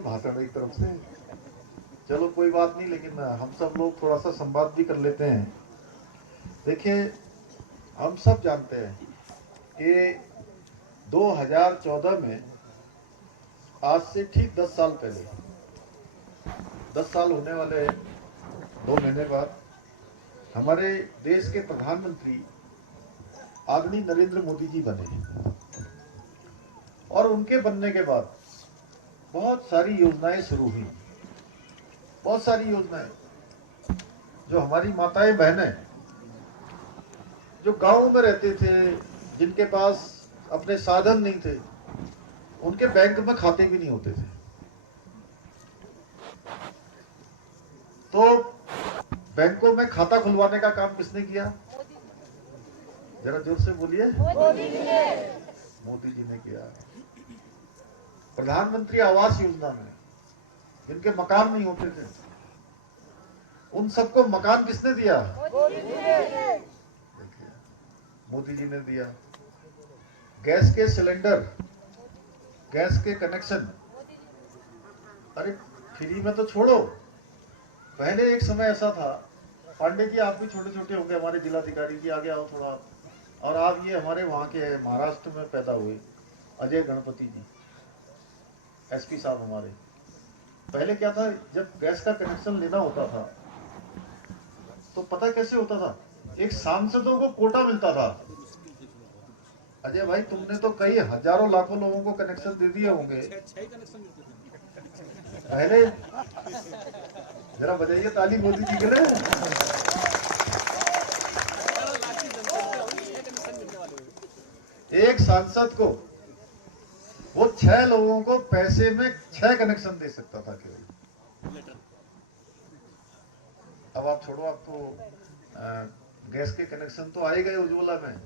भाषण एक तरफ से। चलो कोई बात नहीं, लेकिन हम सब लोग थोड़ा सा संवाद भी कर लेते हैं। देखिए, हम सब जानते हैं कि 2014 में, आज से ठीक 10 साल पहले, 10 साल होने वाले 2 महीने बाद, हमारे देश के प्रधानमंत्री आदरणीय नरेंद्र मोदी जी बने। और उनके बनने के बाद बहुत सारी योजनाएं शुरू हुई, बहुत सारी योजनाएं। जो हमारी माताएं बहनें जो गांव में रहते थे, जिनके पास अपने साधन नहीं थे, उनके बैंक में खाते भी नहीं होते थे, तो बैंकों में खाता खुलवाने का काम किसने किया? जरा जोर से बोलिए। मोदी जी ने किया। प्रधानमंत्री आवास योजना में जिनके मकान नहीं होते थे, उन सबको मकान किसने दिया? मोदी जी ने दिया। गैस के सिलेंडर, गैस के कनेक्शन, अरे फ्री में तो छोड़ो, पहले एक समय ऐसा था, पांडे जी आप भी छोटे छोटे होंगे, हमारे जिलाधिकारी जी, आगे आओ थोड़ा। और आप ये हमारे वहाँ के महाराष्ट्र में पैदा हुए अजय गणपति जी, एसपी साहब हमारे। पहले क्या था, जब गैस का कनेक्शन लेना होता था तो पता कैसे होता था? एक सांसदों को कोटा मिलता था। अजय भाई, तुमने तो कई हजारों लाखों लोगों को कनेक्शन दे दिए होंगे पहले। जरा बजाइए ताली मोदी जी के लिए। एक सांसद को वो 6 लोगों को पैसे में 6 कनेक्शन दे सकता था केवल। अब आप छोड़ो, आप तो गैस के कनेक्शन तो आ ही गए, उज्ज्वला में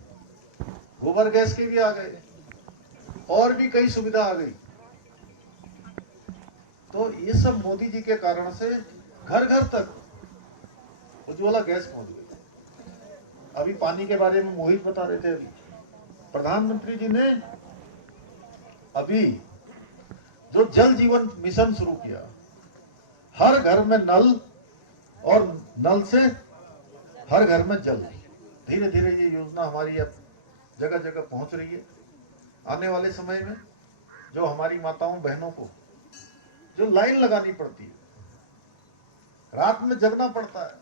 गोबर गैस के भी आ गए, और भी कई सुविधा आ गई। तो ये सब मोदी जी के कारण से घर घर तक उज्ज्वला गैस पहुंच गई। अभी पानी के बारे में मोहित बता रहे थे, अभी प्रधानमंत्री जी ने अभी जो जल जीवन मिशन शुरू किया, हर घर में नल, और नल से हर घर में जल। धीरे धीरे ये योजना हमारी अब जगह जगह पहुंच रही है। आने वाले समय में जो हमारी माताओं बहनों को जो लाइन लगानी पड़ती है, रात में जगना पड़ता है,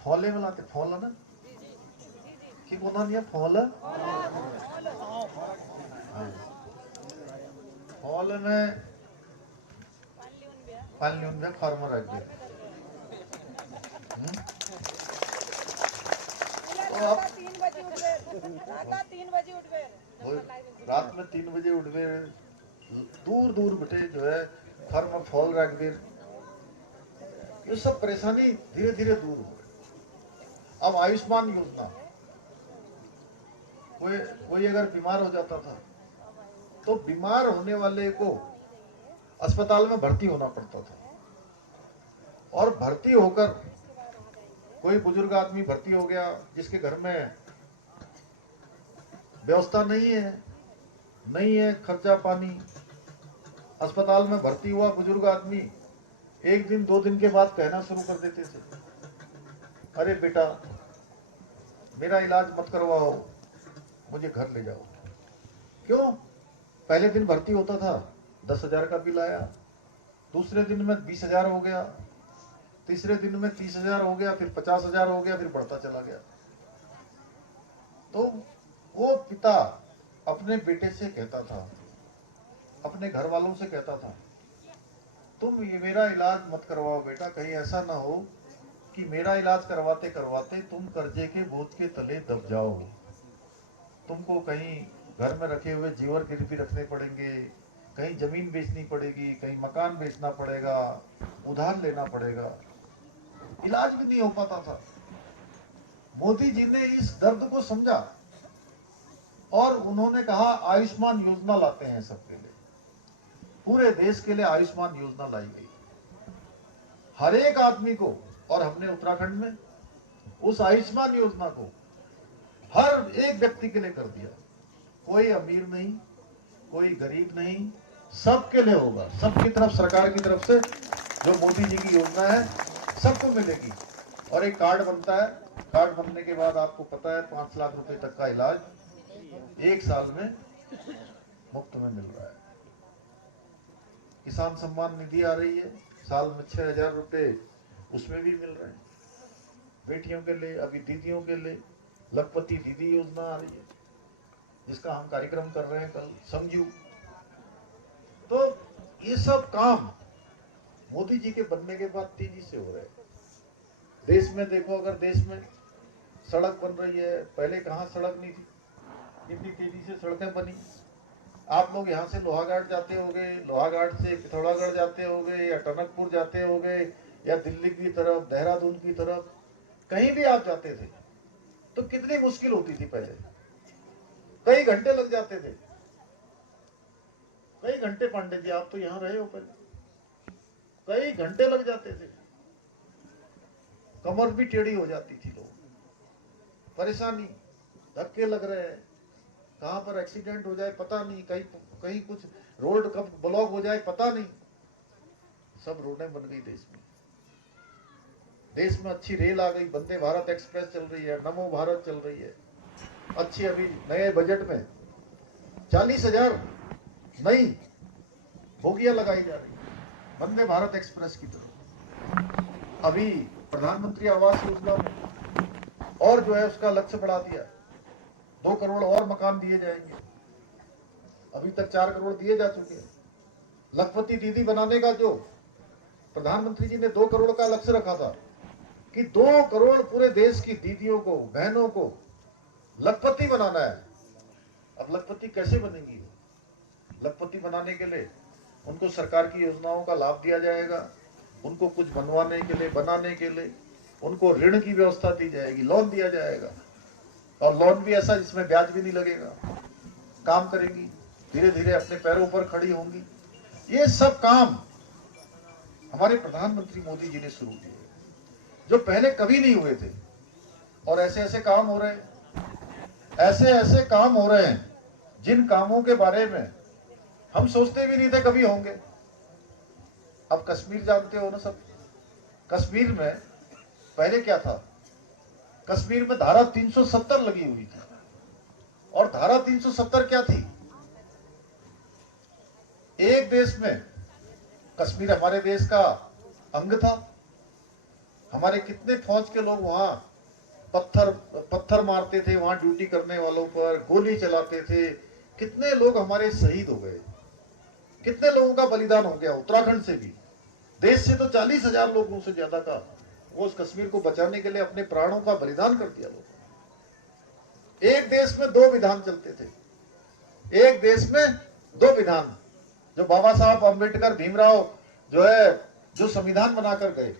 फौले में लाते, फौला ना कि बोला नहीं है, फौला फौल में पानी उनमें फार्मर रख दे। रात में 3 बजे उठ गए, दूर दूर बैठे जो है फार्मर फॉल रख दे। ये सब परेशानी धीरे धीरे दूर हो गई। अब आयुष्मान योजना, कोई अगर बीमार हो जाता था तो बीमार होने वाले को अस्पताल में भर्ती होना पड़ता था, और भर्ती होकर कोई बुजुर्ग आदमी भर्ती हो गया जिसके घर में व्यवस्था नहीं है खर्चा पानी, अस्पताल में भर्ती हुआ बुजुर्ग आदमी, 1 दिन 2 दिन के बाद कहना शुरू कर देते थे, अरे बेटा मेरा इलाज मत करवाओ, मुझे घर ले जाओ। क्यों? पहले दिन भर्ती होता था 10,000 का बिल आया, दूसरे दिन में 20,000 हो गया, तीसरे दिन में 30,000 हो गया, फिर 50,000 हो गया, फिर बढ़ता चला गया। तो वो पिता अपने बेटे से कहता था, अपने घर वालों से कहता था, तुम ये मेरा इलाज मत करवाओ बेटा, कहीं ऐसा ना हो कि मेरा इलाज करवाते करवाते तुम कर्जे के बोझ के तले दब जाओ, तुमको कहीं घर में रखे हुए जीवर गिरवी रखने पड़ेंगे, कहीं जमीन बेचनी पड़ेगी, कहीं मकान बेचना पड़ेगा, उधार लेना पड़ेगा, इलाज भी नहीं हो पाता था। मोदी जी ने इस दर्द को समझा और उन्होंने कहा आयुष्मान योजना लाते हैं सबके लिए, पूरे देश के लिए आयुष्मान योजना लाई गई, हर एक आदमी को। और हमने उत्तराखंड में उस आयुष्मान योजना को हर एक व्यक्ति के लिए कर दिया, कोई अमीर नहीं, कोई गरीब नहीं, सबके लिए होगा, सबकी तरफ, सरकार की तरफ से जो मोदी जी की योजना है सबको मिलेगी। और एक कार्ड बनता है, कार्ड बनने के बाद आपको पता है 5 लाख रुपए तक का इलाज 1 साल में मुफ्त में मिल रहा है। किसान सम्मान निधि आ रही है, साल में 6,000 रुपए उसमें भी मिल रहे हैं। बेटियों के लिए, अभी दीदियों के लिए लखपति दीदी योजना आ रही है, जिसका हम कार्यक्रम कर रहे हैं कल, समझू। तो ये सब काम मोदी जी के बनने के बाद तेजी से हो रहे हैं। देश में देखो, अगर देश में सड़क बन रही है, पहले कहाँ सड़क नहीं थी, कितनी तेजी से सड़कें बनी। आप लोग यहाँ से लोहाघाट जाते होंगे, लोहाघाट से पिथौरागढ़ जाते होंगे, या टनकपुर जाते होंगे, या दिल्ली की तरफ, देहरादून की तरफ, कहीं भी आप जाते थे तो कितनी मुश्किल होती थी। पहले कई घंटे लग जाते थे, कई घंटे। पांडे जी आप तो यहाँ रहे हो, पहले कई घंटे लग जाते थे, कमर भी टेढ़ी हो जाती थी, लोग परेशानी, धक्के लग रहे हैं, कहां पर एक्सीडेंट हो जाए पता नहीं, कहीं कहीं कुछ रोड कब ब्लॉक हो जाए पता नहीं। सब रोडें बन गई देश में, देश में अच्छी रेल आ गई, वंदे भारत एक्सप्रेस चल रही है, नमो भारत चल रही है अच्छी। अभी नए बजट में 40,000 नई बोगियां लगाई जा रही है वंदे भारत एक्सप्रेस की तरफ। अभी प्रधानमंत्री आवास योजना में और जो है उसका लक्ष्य बढ़ा दिया, 2 करोड़ और मकान दिए जाएंगे। अभी तक 4 करोड़ दिए जा चुके हैं। लखपति दीदी बनाने का जो प्रधानमंत्री जी ने 2 करोड़ का लक्ष्य रखा था कि 2 करोड़ पूरे देश की दीदियों को, बहनों को लखपति बनाना है। अब लखपति कैसे बनेंगी? लखपति बनाने के लिए उनको सरकार की योजनाओं का लाभ दिया जाएगा, उनको कुछ बनवाने के लिए, बनाने के लिए उनको ऋण की व्यवस्था दी जाएगी, लोन दिया जाएगा, और लोन भी ऐसा जिसमें ब्याज भी नहीं लगेगा। काम करेंगी, धीरे धीरे अपने पैरों पर खड़ी होंगी। ये सब काम हमारे प्रधानमंत्री मोदी जी ने शुरू किए, जो पहले कभी नहीं हुए थे। और ऐसे ऐसे काम हो रहे हैं, ऐसे ऐसे काम हो रहे हैं जिन कामों के बारे में हम सोचते भी नहीं थे कभी होंगे। अब कश्मीर जानते हो ना सब, कश्मीर में पहले क्या था? कश्मीर में धारा 370 लगी हुई थी। और धारा 370 क्या थी? एक देश में, कश्मीर हमारे देश का अंग था, हमारे कितने फौज के लोग वहां पत्थर मारते थे, वहां ड्यूटी करने वालों पर गोली चलाते थे, कितने लोग हमारे शहीद हो गए, कितने लोगों का बलिदान हो गया। उत्तराखंड से भी, देश से तो 40,000 लोगों से ज्यादा का वो उस कश्मीर को बचाने के लिए अपने प्राणों का बलिदान कर दिया लोगों। एक देश में 2 विधान चलते थे, एक देश में 2 विधान, जो बाबा साहब अम्बेडकर, भीमराव जो है, जो संविधान बनाकर गए,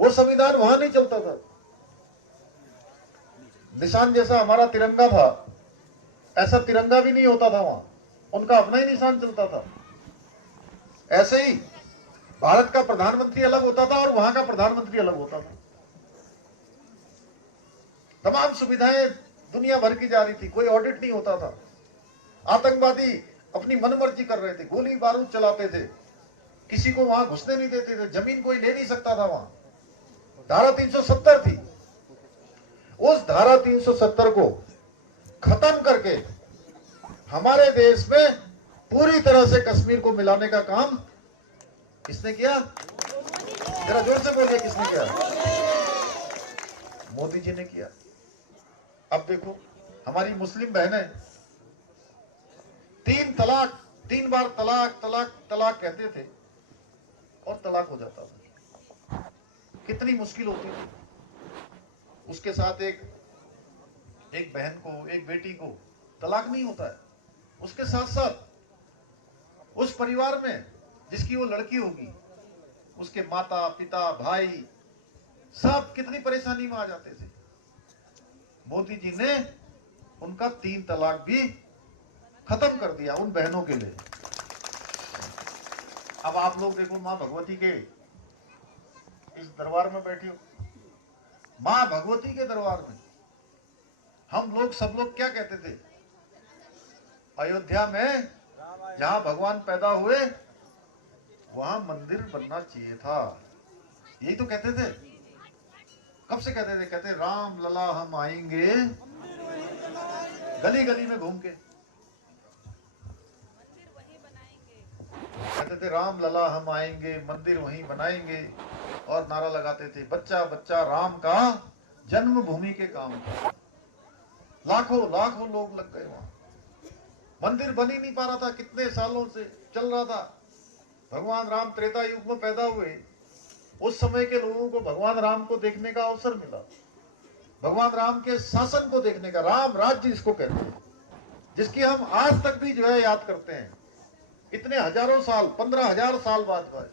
वो संविधान वहां नहीं चलता था। निशान जैसा हमारा तिरंगा था, ऐसा तिरंगा भी नहीं होता था वहां, उनका अपना ही निशान चलता था। ऐसे ही भारत का प्रधानमंत्री अलग होता था और वहां का प्रधानमंत्री अलग होता था। तमाम सुविधाएं दुनिया भर की जा रही थी, कोई ऑडिट नहीं होता था। आतंकवादी अपनी मनमर्जी कर रहे थे, गोली बारूद चलाते थे, किसी को वहां घुसने नहीं देते थे, जमीन कोई ले नहीं सकता था। वहां धारा 370 थी। उस धारा 370 को खत्म करके हमारे देश में पूरी तरह से कश्मीर को मिलाने का काम किसने किया? जरा जोर से बोलिए, किसने किया? मोदी जी ने किया। अब देखो, हमारी मुस्लिम बहनें 3 बार तलाक तलाक तलाक कहते थे और तलाक हो जाता था। कितनी मुश्किल होती थी। उसके साथ एक बहन को, एक बेटी को तलाक नहीं होता है, उसके साथ साथ उस परिवार में जिसकी वो लड़की होगी, उसके माता पिता भाई सब कितनी परेशानी में आ जाते थे। मोदी जी ने उनका 3 तलाक भी खत्म कर दिया उन बहनों के लिए। अब आप लोग देखो, मां भगवती के इस दरबार में बैठी हो, मां भगवती के दरबार में हम लोग, सब लोग क्या कहते थे? अयोध्या में जहां भगवान पैदा हुए वहां मंदिर बनना चाहिए था। यही तो कहते थे, कब से कहते थे, कहते राम लला हम आएंगे गली गली में घूम के, कहते थे राम लला हम आएंगे मंदिर वहीं बनाएंगे, और नारा लगाते थे बच्चा बच्चा राम का जन्मभूमि के काम का। लाखों लाखों लोग लग गए वहां, मंदिर बन ही नहीं पा रहा था, कितने सालों से चल रहा था। भगवान राम त्रेता युग में पैदा हुए, उस समय के लोगों को भगवान राम को देखने का अवसर मिला, भगवान राम के शासन को देखने का, राम राज्य इसको कहते हैं, जिसकी हम आज तक भी जो है याद करते हैं। इतने हजारों साल, 15,000 साल बाद भाई,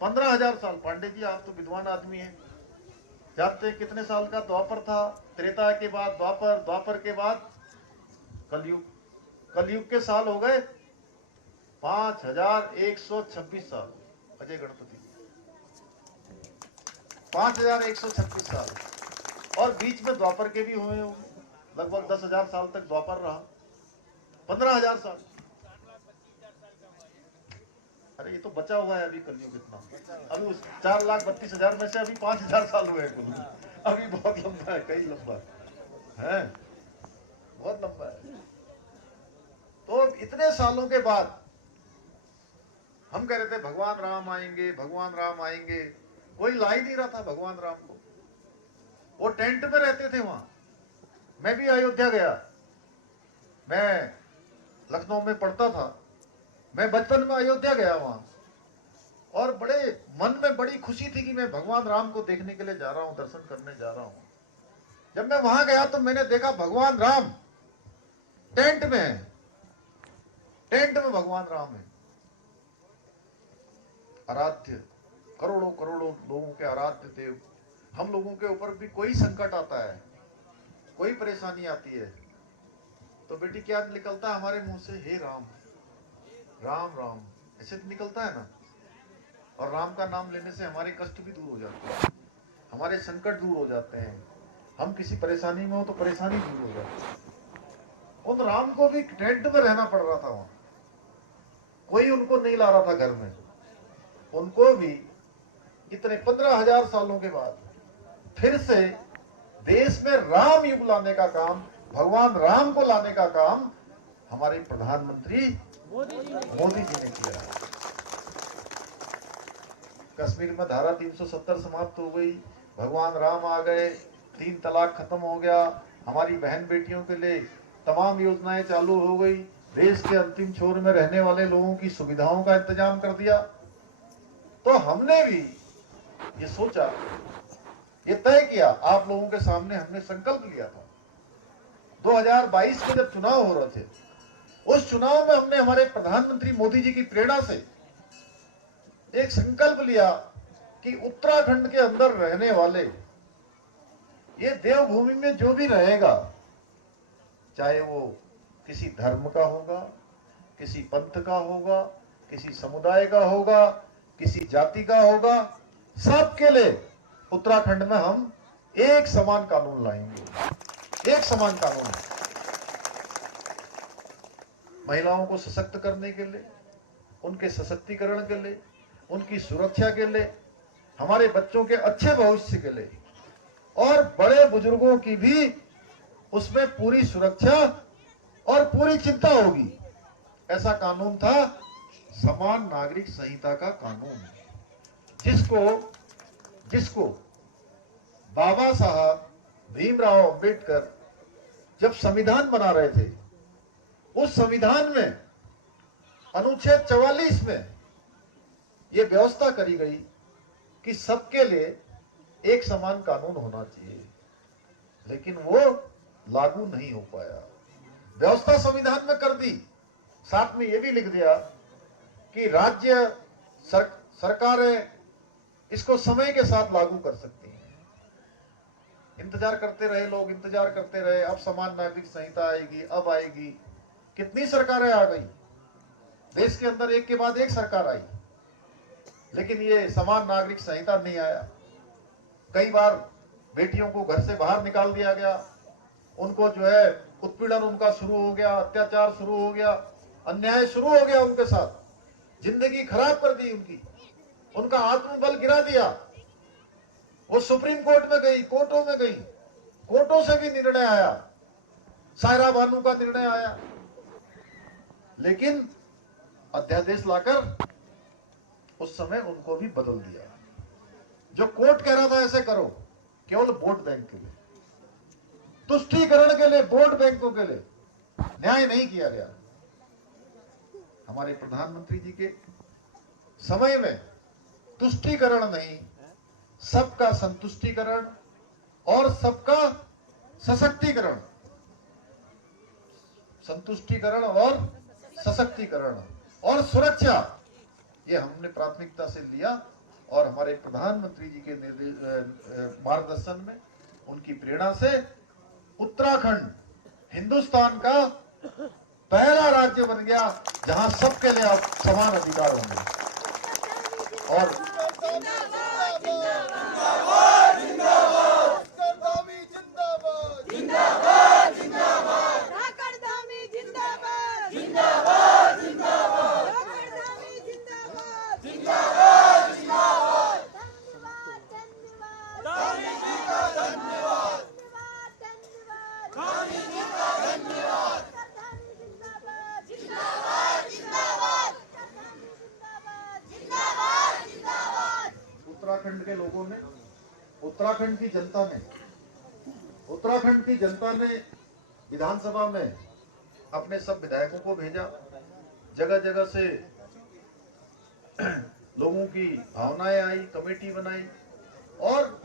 15,000 साल। पांडे जी आप तो विद्वान आदमी हैं, जानते हैं कितने साल का द्वापर था, त्रेता के बाद द्वापर, द्वापर के बाद कलयुग, कलयुग के साल हो गए 5,126 साल। अजय गणपति 5,126 साल, और बीच में द्वापर के भी हुए होंगे, लगभग 10,000 साल तक द्वापर रहा, 15,000 साल। अरे ये तो बचा हुआ है अभी कलयुग इतना, अभी उस 4,32,000 में से अभी 5,000 साल हुए हैं कुल, अभी बहुत लंबा है, कई लंबा है, बहुत लंबा है। तो इतने सालों के बाद हम कह रहे थे भगवान राम आएंगे, भगवान राम आएंगे, कोई ला ही नहीं रहा था भगवान राम को। वो टेंट में रहते थे वहां। मैं भी अयोध्या गया, मैं लखनऊ में पढ़ता था, मैं बचपन में अयोध्या गया वहां, और बड़े मन में बड़ी खुशी थी कि मैं भगवान राम को देखने के लिए जा रहा हूं, दर्शन करने जा रहा हूं। जब मैं वहां गया तो मैंने देखा भगवान राम टेंट में है, टेंट में भगवान राम है, आराध्य, करोड़ों करोड़ों लोगों के आराध्य देव। हम लोगों के ऊपर भी कोई संकट आता है, कोई परेशानी आती है, तो बेटी क्या निकलता है हमारे मुंह से, हे राम राम राम, ऐसे तो निकलता है ना। और राम का नाम लेने से हमारे कष्ट भी दूर हो जाते हैं, हमारे संकट दूर हो जाते हैं, हम किसी परेशानी में हो तो परेशानी दूर हो जाती है। उन राम को भी टेंट में रहना पड़ रहा था वहां, कोई उनको नहीं ला रहा था घर में। उनको भी इतने 15,000 सालों के बाद फिर से देश में राम युग लाने का काम, भगवान राम को लाने का काम हमारे प्रधानमंत्री मोदी जी ने किया। कश्मीर में धारा 370 समाप्त हो गई, भगवान राम आ गए, 3 तलाक खत्म हो गया, हमारी बहन बेटियों के लिए तमाम योजनाएं चालू हो गई, देश के अंतिम छोर में रहने वाले लोगों की सुविधाओं का इंतजाम कर दिया। तो हमने भी ये सोचा, ये तय किया, आप लोगों के सामने हमने संकल्प लिया था 2022 के जब चुनाव हो रहे थे, उस चुनाव में हमने हमारे प्रधानमंत्री मोदी जी की प्रेरणा से एक संकल्प लिया कि उत्तराखंड के अंदर रहने वाले, ये देवभूमि में जो भी रहेगा, चाहे वो किसी धर्म का होगा, किसी पंथ का होगा, किसी समुदाय का होगा, किसी जाति का होगा, सबके लिए उत्तराखंड में हम एक समान कानून लाएंगे, एक समान कानून। महिलाओं को सशक्त करने के लिए, उनके सशक्तिकरण के लिए, उनकी सुरक्षा के लिए, हमारे बच्चों के अच्छे भविष्य के लिए, और बड़े बुजुर्गों की भी उसमें पूरी सुरक्षा और पूरी चिंता होगी, ऐसा कानून था समान नागरिक संहिता का कानून, जिसको बाबा साहब भीमराव अंबेडकर जब संविधान बना रहे थे, उस संविधान में अनुच्छेद 44 में यह व्यवस्था करी गई कि सबके लिए एक समान कानून होना चाहिए, लेकिन वो लागू नहीं हो पाया। व्यवस्था संविधान में कर दी, साथ में यह भी लिख दिया कि राज्य सरकारें इसको समय के साथ लागू कर सकती हैं। इंतजार करते रहे लोग, इंतजार करते रहे, अब समान नागरिक संहिता आएगी, अब आएगी। कितनी सरकारें आ गई, देश के अंदर एक के बाद एक सरकार आई, लेकिन ये समान नागरिक संहिता नहीं आया। कई बार बेटियों को घर से बाहर निकाल दिया गया, उनको जो है उत्पीड़न उनका शुरू हो गया, अत्याचार शुरू हो गया, अन्याय शुरू हो गया उनके साथ, जिंदगी खराब कर दी उनकी, उनका आत्मबल गिरा दिया। वो सुप्रीम कोर्ट में गई, कोर्टों में गई, कोर्टों से भी निर्णय आया, सायरा बानू का निर्णय आया, लेकिन अध्यादेश लाकर उस समय उनको भी बदल दिया। जो कोर्ट कह रहा था ऐसे करो, केवल वोट बैंक के लिए, तुष्टीकरण के लिए, वोट बैंकों के लिए न्याय नहीं किया गया। हमारे प्रधानमंत्री जी के समय में तुष्टीकरण नहीं, सबका संतुष्टीकरण और सबका सशक्तिकरण, संतुष्टीकरण और सशक्तिकरण और सुरक्षा, ये हमने प्राथमिकता से लिया। और हमारे प्रधानमंत्री जी के मार्गदर्शन में, उनकी प्रेरणा से उत्तराखंड हिंदुस्तान का पहला राज्य बन गया जहां सबके लिए अब समान अधिकार होंगे। और उत्तराखंड के लोगों ने, उत्तराखंड की जनता ने विधानसभा में अपने सब विधायकों को भेजा, जगह जगह से लोगों की भावनाएं आई, कमेटी बनाई और